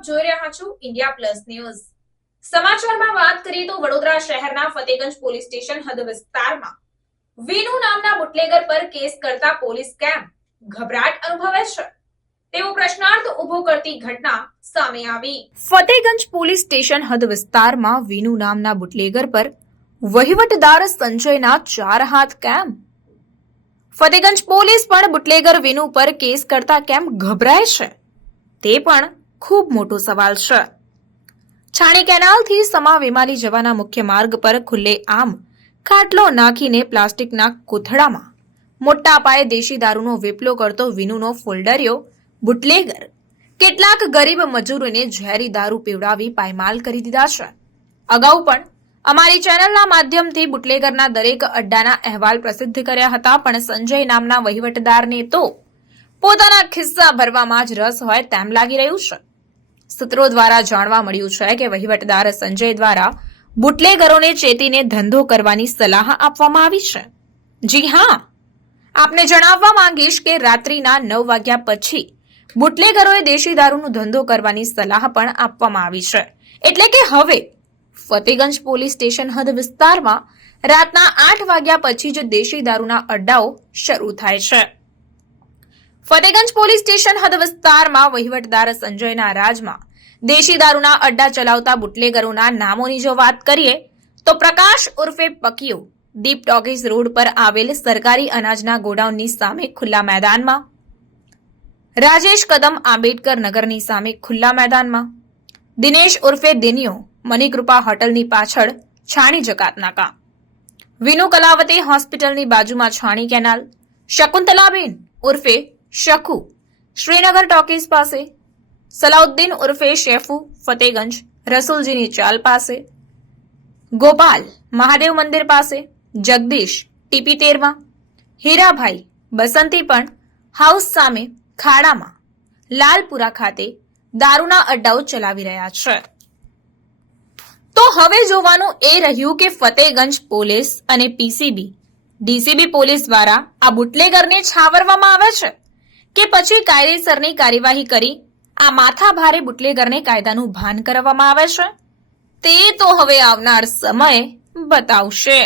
આપ જોઈ રહ્યા છો ઇન્ડિયા પ્લસ ન્યૂઝ। સમાચારમાં વાત કરીએ તો વડોદરા શહેરના ફતેગંજ પોલીસ સ્ટેશન હદ વિસ્તારમાં વીનુ નામના બુટલેગર પર કેસ કરતા પોલીસ કેમ ગભરાટ અનુભવે છે તેવો પ્રશ્નાર્થ ઉભો કરતી ઘટના સામે આવી। ફતેગંજ પોલીસ સ્ટેશન હદ વિસ્તારમાં વીનુ નામના બુટલેગર પર વહીવટદાર સંજયના 4 હાથ કેમ? ફતેગંજ પોલીસ પણ બુટલેગર વીનુ પર કેસ કરતા કેમ ગભરાય છે તે પણ ખૂબ મોટો સવાલ છે। છાણી કેનાલથી સમા વેમાલી જવાના મુખ્ય માર્ગ પર ખુલ્લે આમ ખાટલો નાખીને પ્લાસ્ટિકના કોથળામાં મોટા પાયે દેશી દારૂનો વેપલો કરતો વીનુનો ફોલ્ડરિયો બુટલેગર કેટલાક ગરીબ મજૂરોને ઝેરી દારૂ પીવડાવી પાયમાલ કરી દીધા છે। અગાઉ પણ અમારી ચેનલના માધ્યમથી બુટલેગરના દરેક અડ્ડાના અહેવાલ પ્રસિદ્ધ કર્યા હતા, પણ સંજય નામના વહીવટદારને તો પોતાના ખિસ્સા ભરવામાં જ રસ હોય તેમ લાગી રહ્યું છે। સૂત્રો દ્વારા જાણવા મળ્યું છે કે વહીવટદાર સંજય દ્વારા બુટલેગરોને ચેતીને ધંધો કરવાની સલાહ આપવામાં આવી છે। જી હા, આપને જણાવવા માંગીશ કે રાત્રિના 9 વાગ્યા પછી બુટલેગરોએ દેશી દારૂનો ધંધો કરવાની સલાહ પણ આપવામાં આવી છે। એટલે કે હવે ફતેગંજ પોલીસ સ્ટેશન હદ વિસ્તારમાં રાતના 8 વાગ્યા પછી જ દેશી દારૂના અડ્ડાઓ શરૂ થાય છે। ફતેગંજ પોલીસ સ્ટેશન હદ વિસ્તારમાં વહીવટદાર સંજયના રાજમાં દેશી દારૂના અડ્ડા ચલાવતા બુટલેગરોના નામોની જો વાત કરીએ તો પ્રકાશ ઉર્ફે પકીઓ દીપ ટોકીઝ રોડ પર આવેલ સરકારી અનાજના ગોડાઉનની સામે ખુલ્લા મેદાનમાં, રાજેશ કદમ આંબેડકર નગરની સામે ખુલ્લા મેદાનમાં, દિનેશ ઉર્ફે દિનિયો મનીકૃપા હોટલની પાછળ છાણી જકાતનાકા, વિનુ કલાવતી હોસ્પિટલની બાજુમાં છાણી કેનાલ, શકુંતલાબેન ઉર્ફે શકુ શ્રીનગર ટોકીઝ પાસે, સલાઉદ્દીન ઉર્ફે શેફુ ફતેગંજ રસુલજીની ચાલ પાસે, ગોપાલ મહાદેવ મંદિર પાસે, જગદીશ ટીપી 13માં, હીરાભાઈ બસંતી પણ હાઉસ સામે ખાડામાં લાલપુરા ખાતે દારૂના અડ્ડાઓ ચલાવી રહ્યા છે। તો હવે જોવાનું એ રહ્યું કે ફતેગંજ પોલીસ અને પીસીબી ડીસીબી પોલીસ દ્વારા આ બુટલેગરને છાવરવામાં આવે છે કે પછી કાયદેસરની કાર્યવાહી કરી આ માથા ભારે બુટલેગરને કાયદાનું ભાન કરાવવામાં આવે છે, તે તો હવે આવનાર સમય બતાવશે।